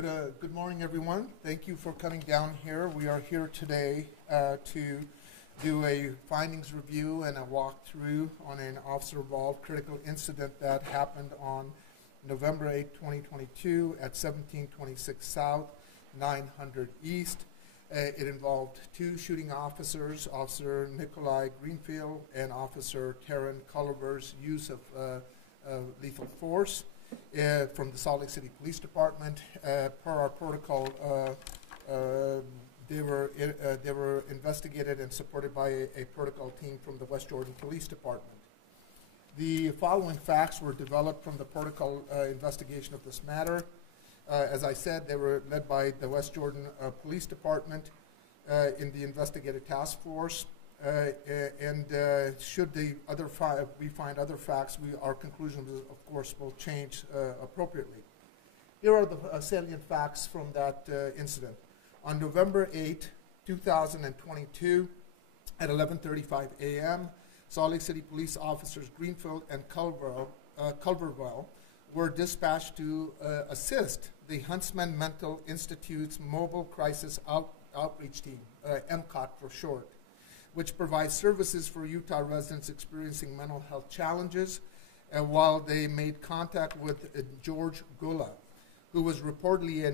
Good morning, everyone. Thank you for coming down here. We are here today to do a findings review and a walkthrough on an officer-involved critical incident that happened on November 8, 2022 at 1726 South, 900 East. It involved two shooting officers, Officer Nikolai Greenfield and Officer Taryn Culliver's use of lethal force. From the Salt Lake City Police Department. Per our protocol, they were investigated and supported by a protocol team from the West Jordan Police Department. The following facts were developed from the protocol investigation of this matter. As I said, they were led by the West Jordan Police Department in the investigative task force. Should we find other facts, our conclusions, of course, will change appropriately. Here are the salient facts from that incident. On November 8, 2022, at 11:35 a.m., Salt Lake City police officers Greenfield and Culverwell were dispatched to assist the Huntsman Mental Institute's Mobile Crisis Outreach Team, MCOT for short, which provides services for Utah residents experiencing mental health challenges, while they made contact with George Gula, who was reportedly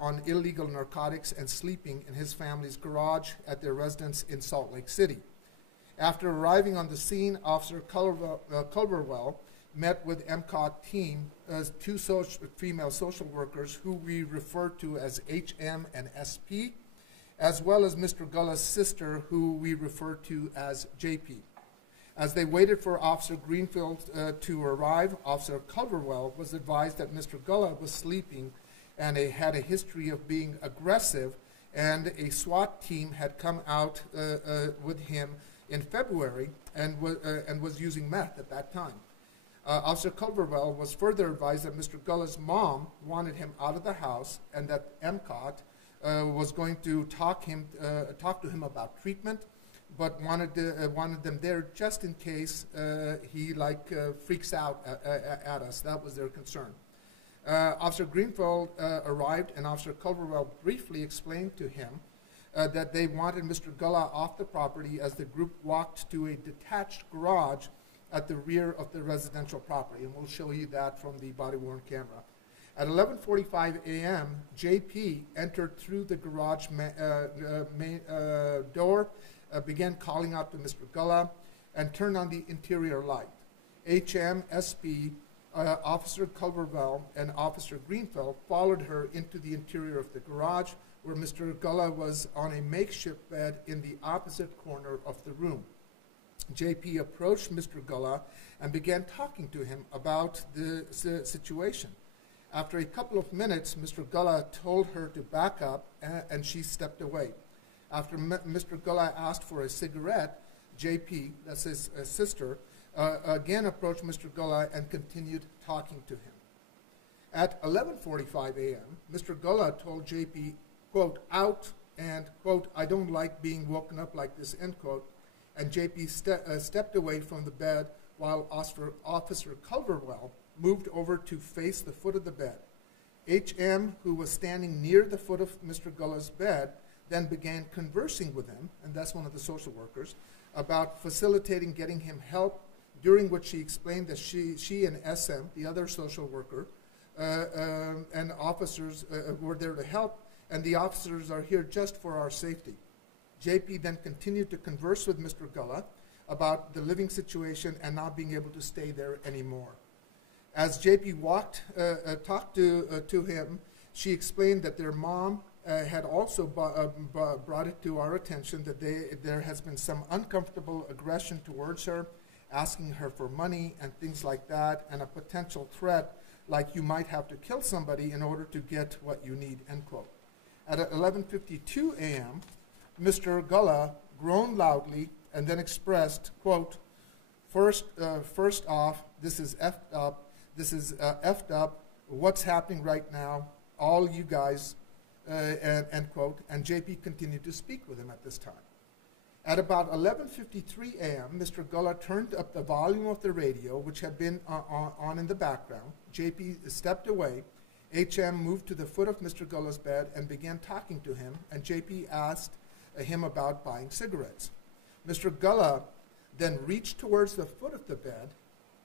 on illegal narcotics and sleeping in his family's garage at their residence in Salt Lake City. After arriving on the scene, Officer Culverwell met with MCOT team as two female social workers who we refer to as HM and SP, as well as Mr. Gulla's sister, who we refer to as JP. As they waited for Officer Greenfield to arrive, Officer Culverwell was advised that Mr. Gulla was sleeping and had a history of being aggressive, and a SWAT team had come out with him in February and was using meth at that time. Officer Culverwell was further advised that Mr. Gulla's mom wanted him out of the house and that MCOT was going to talk to him about treatment, but wanted them there just in case he freaks out at us. That was their concern. Officer Greenfield arrived, and Officer Culverwell briefly explained to him that they wanted Mr. Gulla off the property as the group walked to a detached garage at the rear of the residential property, and we'll show you that from the body-worn camera. At 11:45 a.m., JP entered through the garage main door, began calling out to Mr. Gulla, and turned on the interior light. HM, SP, Officer Culverwell, and Officer Greenfield followed her into the interior of the garage, where Mr. Gulla was on a makeshift bed in the opposite corner of the room. JP approached Mr. Gulla and began talking to him about the situation. After a couple of minutes, Mr. Gulla told her to back up, and she stepped away. After Mr. Gulla asked for a cigarette, JP, that's his sister, again approached Mr. Gulla and continued talking to him. At 11:45 a.m., Mr. Gulla told JP, quote, out, and, quote, I don't like being woken up like this, end quote, and JP stepped away from the bed while Officer Culverwell moved over to face the foot of the bed. HM, who was standing near the foot of Mr. Gulla's bed, then began conversing with him, and that's one of the social workers, about facilitating getting him help, during which she explained that she and SM, the other social worker, and officers were there to help, and the officers are here just for our safety. JP then continued to converse with Mr. Gulla about the living situation and not being able to stay there anymore. As JP talked to him, she explained that their mom had also brought it to our attention that there has been some uncomfortable aggression towards her, asking her for money and things like that, and a potential threat like you might have to kill somebody in order to get what you need, end quote. At 11:52 a.m., Mr. Gulla groaned loudly and then expressed, quote, first off, this is effed up. This is effed up. What's happening right now? All you guys, end quote. And JP continued to speak with him at this time. At about 11:53 a.m., Mr. Gulla turned up the volume of the radio, which had been on in the background. JP stepped away HM moved to the foot of Mr. Gulla's bed and began talking to him, and JP asked him about buying cigarettes. Mr. Gulla then reached towards the foot of the bed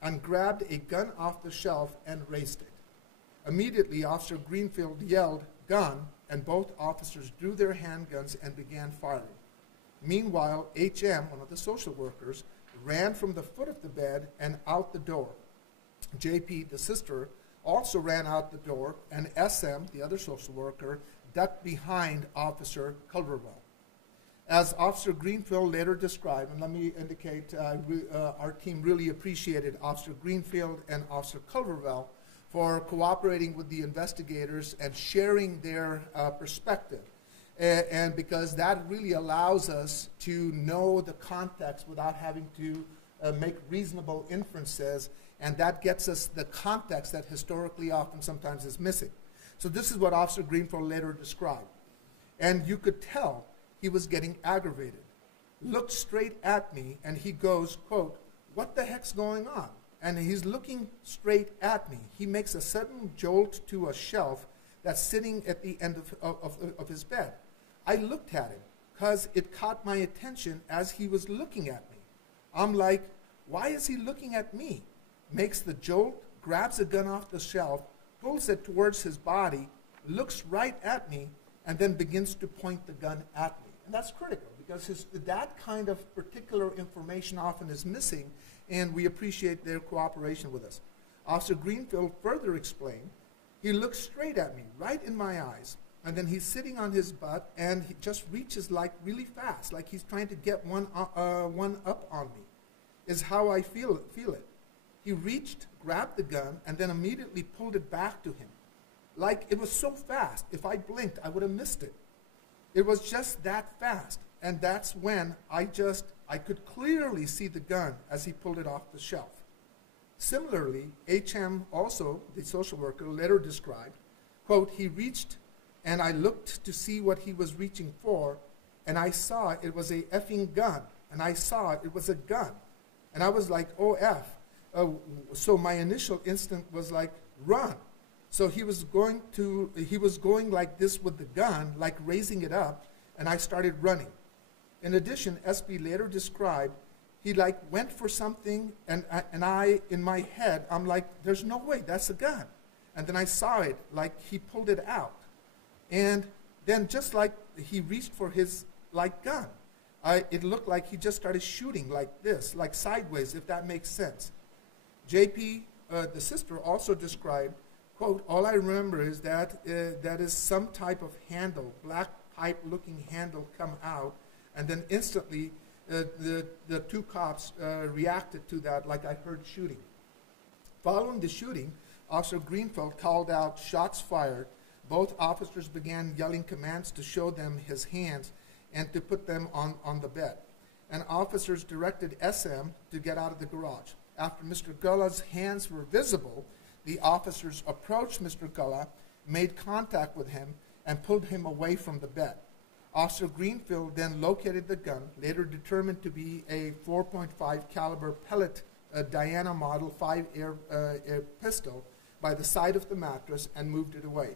and grabbed a gun off the shelf and raised it. Immediately, Officer Greenfield yelled, "Gun," and both officers drew their handguns and began firing. Meanwhile, HM, one of the social workers, ran from the foot of the bed and out the door. JP, the sister, also ran out the door, and SM, the other social worker, ducked behind Officer Culverwell. As Officer Greenfield later described, and let me indicate our team really appreciated Officer Greenfield and Officer Culverwell for cooperating with the investigators and sharing their perspective. And because that really allows us to know the context without having to make reasonable inferences, and that gets us the context that historically often sometimes is missing. So this is what Officer Greenfield later described. And you could tell he was getting aggravated. Looked straight at me, and he goes, quote, "What the heck's going on?" And he's looking straight at me. He makes a sudden jolt to a shelf that's sitting at the end of his bed. I looked at him because it caught my attention as he was looking at me. I'm like, why is he looking at me? Makes the jolt, grabs a gun off the shelf, pulls it towards his body, looks right at me, and then begins to point the gun at me. And that's critical because that kind of particular information often is missing, and we appreciate their cooperation with us. Officer Greenfield further explained, he looks straight at me, right in my eyes, and then he's sitting on his butt, and he just reaches like really fast, like he's trying to get one up on me, is how I feel it. He reached, grabbed the gun, and then immediately pulled it back to him. Like it was so fast, if I blinked, I would have missed it. It was just that fast, and that's when I could clearly see the gun as he pulled it off the shelf. Similarly, HM also, the social worker, later described, quote, he reached and I looked to see what he was reaching for, and I saw it was a effing gun, and I saw it was a gun. And I was like, oh, F. So my initial instinct was like, run. So he was going like this with the gun, like raising it up, and I started running. In addition, SB later described, he like went for something, and I, in my head, I'm like, there's no way, that's a gun. And then I saw it, like he pulled it out. And then just like he reached for his like gun, it looked like he just started shooting like this, like sideways, if that makes sense. JP, the sister, also described, quote, all I remember is that that is some type of handle, black pipe-looking handle come out, and then instantly the two cops reacted to that like I heard shooting. Following the shooting, Officer Greenfield called out shots fired. Both officers began yelling commands to show them his hands and to put them on the bed. And officers directed SM to get out of the garage. After Mr. Gulla's hands were visible, the officers approached Mr. Gulla, made contact with him, and pulled him away from the bed. Officer Greenfield then located the gun, later determined to be a 4.5 caliber pellet Diana Model 5 air pistol, by the side of the mattress and moved it away.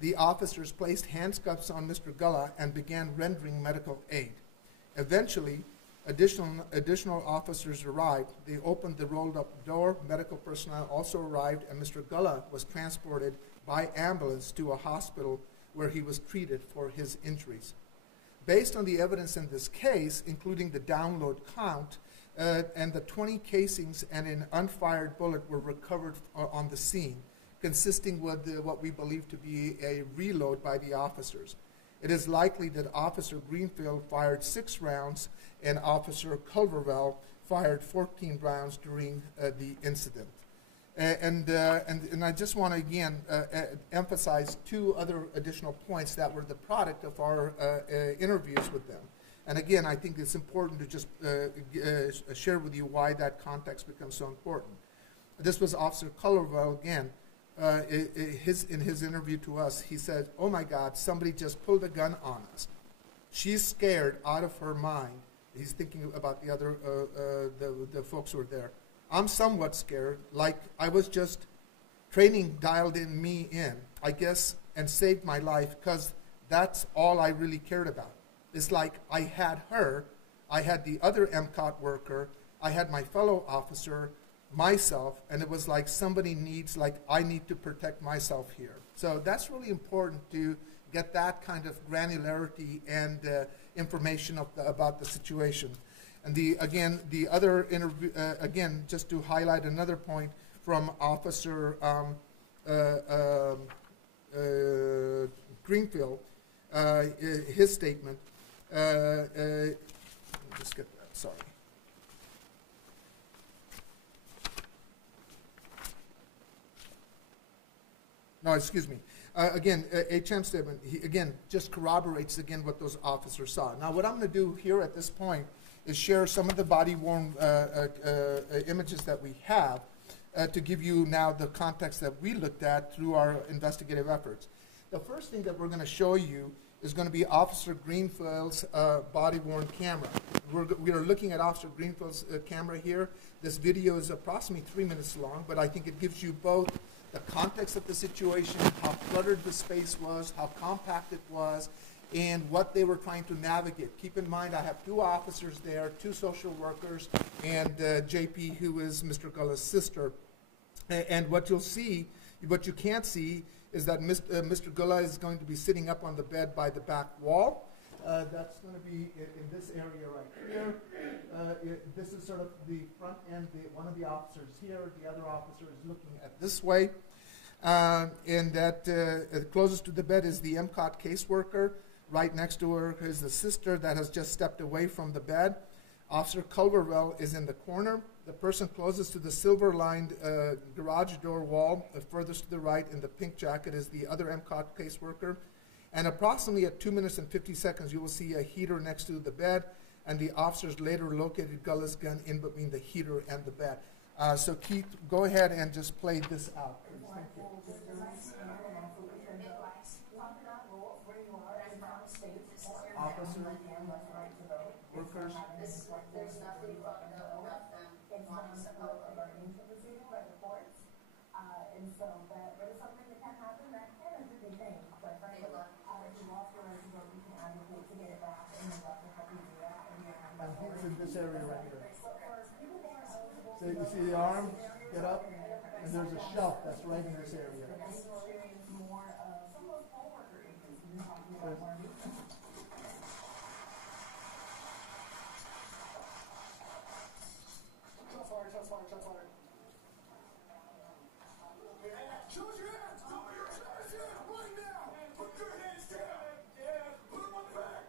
The officers placed handcuffs on Mr. Gulla and began rendering medical aid. Eventually, additional officers arrived. They opened the rolled-up door. Medical personnel also arrived, and Mr. Gulla was transported by ambulance to a hospital where he was treated for his injuries. Based on the evidence in this case, including the download count, and the 20 casings and an unfired bullet were recovered on the scene, consisting with what we believe to be a reload by the officers. It is likely that Officer Greenfield fired 6 rounds and Officer Culverwell fired 14 rounds during the incident. And I just want to again emphasize 2 other additional points that were the product of our interviews with them. And again, I think it's important to just share with you why that context becomes so important. This was Officer Culverwell again. In his interview to us, he said, oh my God, somebody just pulled a gun on us. She's scared out of her mind. He's thinking about the other the folks who were there. I'm somewhat scared, like I was just training dialed me in, I guess, and saved my life because that's all I really cared about. It's like I had her, I had the other MCOT worker, I had my fellow officer, myself, and it was like somebody needs, like I need to protect myself here. So that's really important to get that kind of granularity and information about the situation. And again, just to highlight another point from Officer Greenfield, his statement. Let me just get that, sorry. No, excuse me. Again, HM statement, he, again, just corroborates again what those officers saw. Now, what I'm going to do here at this point is share some of the body-worn images that we have to give you now the context that we looked at through our investigative efforts. The first thing that we're going to show you is going to be Officer Greenfield's body-worn camera. We are looking at Officer Greenfield's camera here. This video is approximately 3 minutes long, but I think it gives you both the context of the situation, how cluttered the space was, how compact it was, and what they were trying to navigate. Keep in mind, I have 2 officers there, 2 social workers, and JP, who is Mr. Gulla's sister. And what you'll see, what you can't see, is that Mr. Gulla is going to be sitting up on the bed by the back wall. That's going to be in this area right here. This is sort of the front end. One of the officers here, the other officer is looking at this way. And that closest to the bed is the MCOT caseworker. Right next to her is the sister that has just stepped away from the bed. Officer Culverwell is in the corner. The person closest to the silver-lined garage door wall, furthest to the right in the pink jacket, is the other MCOT caseworker. And approximately at 2 minutes and 50 seconds, you will see a heater next to the bed, and the officers later located Gulla's gun in between the heater and the bed. So Keith, go ahead and just play this out. Thank you. Officer, workers. There's nothing about them wanting to go into the proceeding by the courts. And so that is something that can happen. That can be a good thing. But frankly, if you lost your right to vote, you can advocate to get it back, and you're left to help you do that. And He's in this area right here. So you see the arm? Get up, and there's a shelf that's right in this area. more of some of those poll worker issues we've been talking about more recently. Shots fired. Show your hands! Put your hands down right now! Put your hands down! Put them on the bed!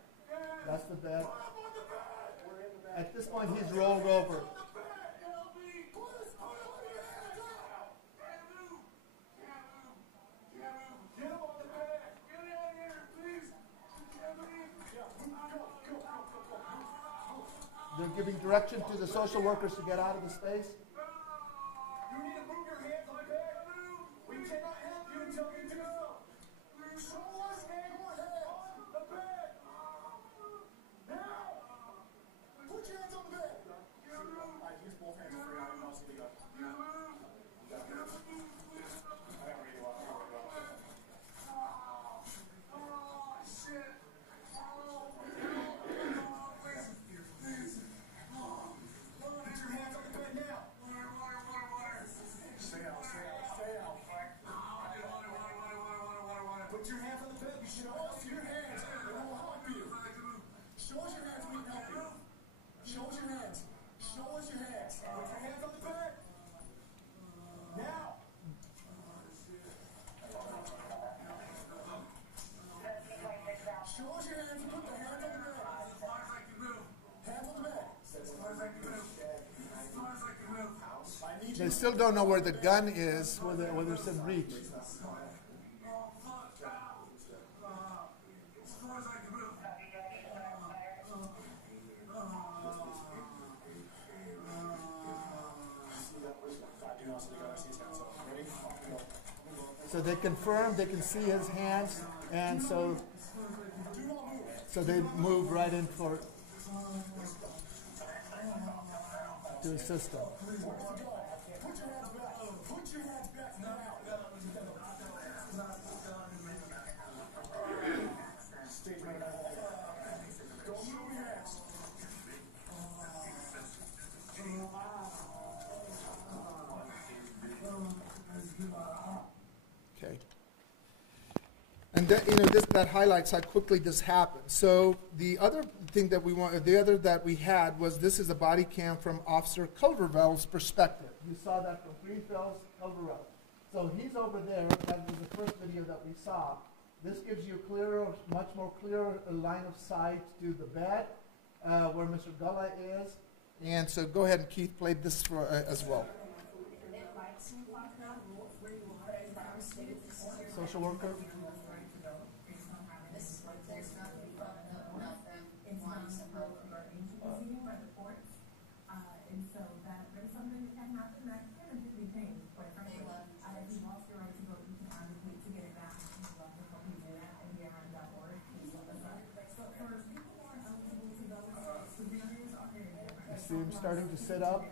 That's the bed. Put them on the bed! We're in the bed. At this point, he's rolled over. They're giving direction to the social workers to get out of the space. You need to move your hands on the bed. We cannot help you until you do so. Show us hands on the bed. Now. Put your hands on the bed. I use both hands for you. I'm also the guy. Oh, shit. Put your hands on the bed. You show us your hands, and I will help you. Show us your hands, we can help you. Show us your hands. Show us your hands. Put your hands on the bed. Now. Show us your hands and put the hands on the bed. Hands on the bed. They still don't know where the gun is, whether it's in reach. So they confirm they can see his hands, and so they move right in for to assist him. Put your hands back now. And that, that highlights how quickly this happened. So the other thing that we had was, this is a body cam from Officer Culverwell's perspective. You saw that from Greenfield's Culverwell. So he's over there. That was the first video that we saw. This gives you much more clear line of sight to the bed where Mr. Gullah is. And so go ahead and Keith played this for, as well. Social worker. And so that there's something that can happen that can be changed, quite frankly. If you lost your right to vote, you can advocate to get it back. We'd love to help you do that, and BRN.org. So for people who aren't eligible to vote, civilians are here. You see him starting to sit up.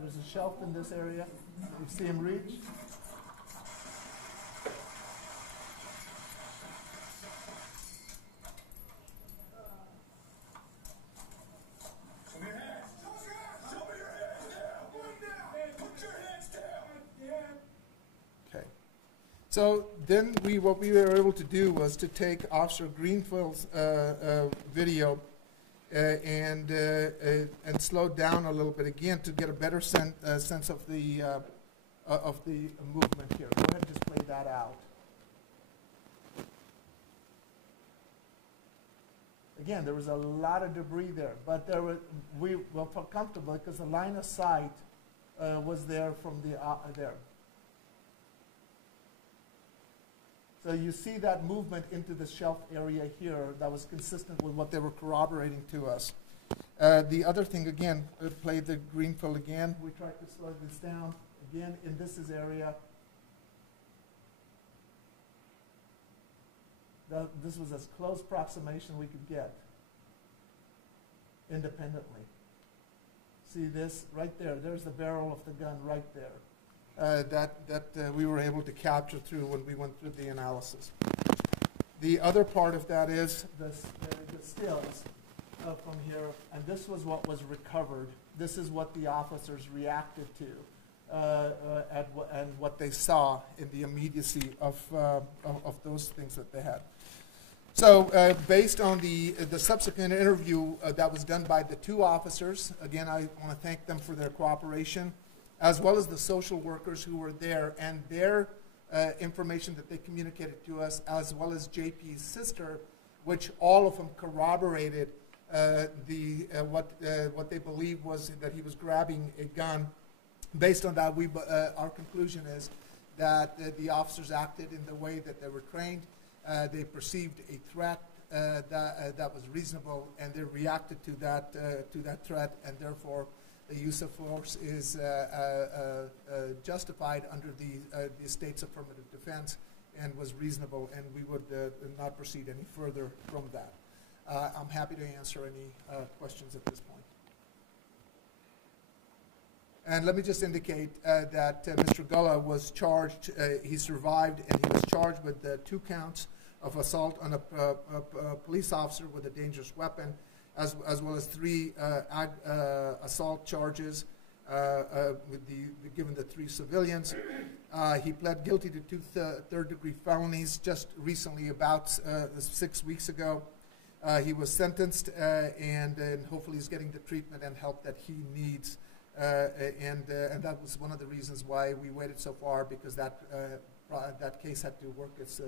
There's a shelf in this area. You see him reach. So then what we were able to do was to take Officer Greenfield's video and slow down a little bit again to get a better sense of the movement here. Go ahead and just play that out. Again, there was a lot of debris there, but we felt comfortable because the line of sight was there from there. So you see that movement into the shelf area here that was consistent with what they were corroborating to us. The other thing, again, play the Greenfield again. We tried to slow this down. Again, in this area. This was as close approximation we could get independently. See this right there? There's the barrel of the gun right there. That we were able to capture through when we went through the analysis. The other part of that is the stills from here, and this was what was recovered. This is what the officers reacted to and what they saw in the immediacy of those things that they had. So based on the subsequent interview that was done by the two officers, again, I want to thank them for their cooperation, as well as the social workers who were there and their information that they communicated to us, as well as JP's sister, which all of them corroborated what they believed was that he was grabbing a gun. Based on that, our conclusion is that the officers acted in the way that they were trained. They perceived a threat that was reasonable, and they reacted to that threat, and therefore the use of force is justified under the state's affirmative defense and was reasonable, and we would not proceed any further from that. I'm happy to answer any questions at this point. And let me just indicate that Mr. Gullah was charged, he survived, and he was charged with 2 counts of assault on a police officer with a dangerous weapon, as well as 3 assault charges given the 3 civilians. He pled guilty to 2 third-degree felonies just recently, about 6 weeks ago. He was sentenced, and hopefully he's getting the treatment and help that he needs. And that was one of the reasons why we waited so far, because that case had to work its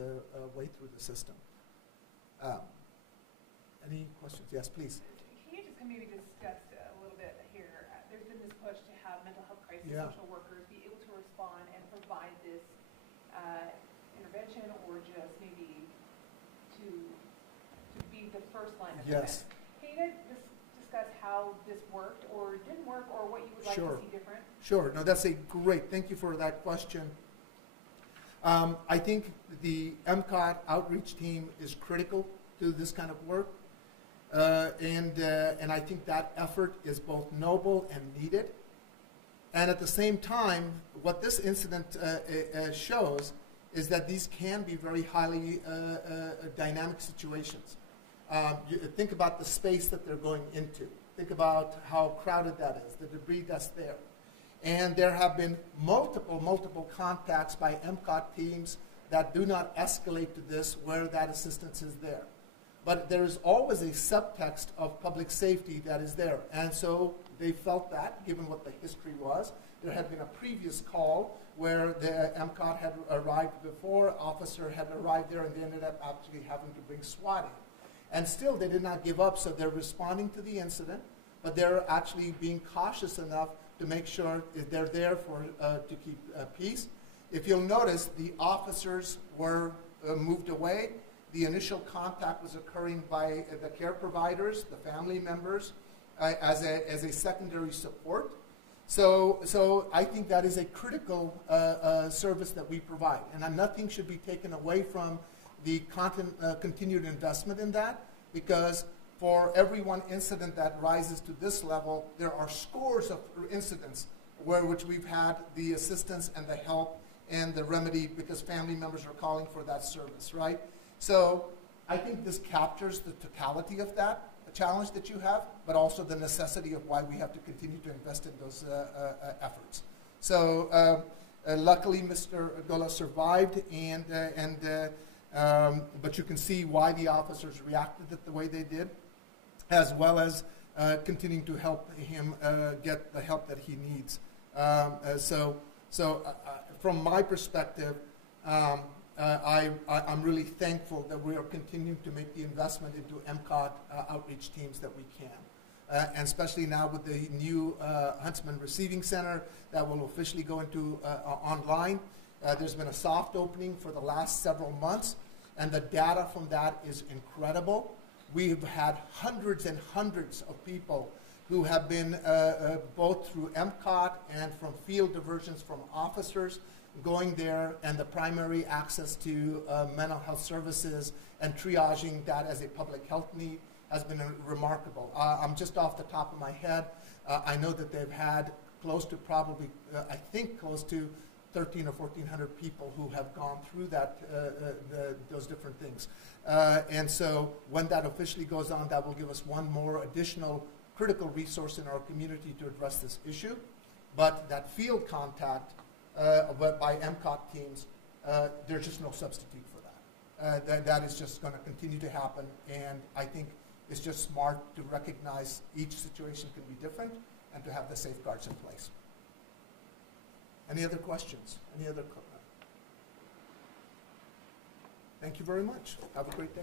way through the system. Any questions? Yes, please. Can you just maybe discuss a little bit here? There's been this push to have mental health crisis social workers be able to respond and provide this intervention, or just maybe to be the first line of defense. Can you guys discuss how this worked or didn't work, or what you would like to see different? Sure. No, that's a great. Thank you for that question. I think the MCOT outreach team is critical to this kind of work. And I think that effort is both noble and needed. And at the same time, what this incident shows is that these can be very highly dynamic situations. You think about the space that they're going into. Think about how crowded that is, the debris that's there. And there have been multiple contacts by MCOT teams that do not escalate to this where that assistance is there. But there is always a subtext of public safety that is there. And so they felt that, given what the history was. There had been a previous call where the MCOT had arrived before, officer had arrived there, and they ended up actually having to bring SWAT in. And still, they did not give up, so they're responding to the incident, but they're actually being cautious enough to make sure that they're there for to keep peace. If you'll notice, the officers were moved away. The initial contact was occurring by the care providers, the family members, as a secondary support. So I think that is a critical service that we provide, and nothing should be taken away from the continued investment in that, because for every one incident that rises to this level, there are scores of incidents which we've had the assistance and the help and the remedy because family members are calling for that service, right? So I think this captures the totality of that challenge that you have, but also the necessity of why we have to continue to invest in those efforts. So luckily, Mr. Gola survived, but you can see why the officers reacted the way they did, as well as continuing to help him get the help that he needs. From my perspective, I'm really thankful that we are continuing to make the investment into MCOT outreach teams that we can. And especially now with the new Huntsman Receiving Center that will officially go into online. There's been a soft opening for the last several months, and the data from that is incredible. We've had hundreds and hundreds of people who have been both through MCOT and from field diversions from officers going there, and the primary access to mental health services and triaging that as a public health need has been remarkable. I'm just off the top of my head. I know that they've had close to probably, I think close to 1,300 or 1,400 people who have gone through that, those different things. And so when that officially goes on, that will give us one more additional critical resource in our community to address this issue. But that field contact by MCOT teams, there's just no substitute for that. That is just going to continue to happen, and I think it's just smart to recognize each situation can be different and to have the safeguards in place. Any other questions? Any other? Thank you very much. Have a great day.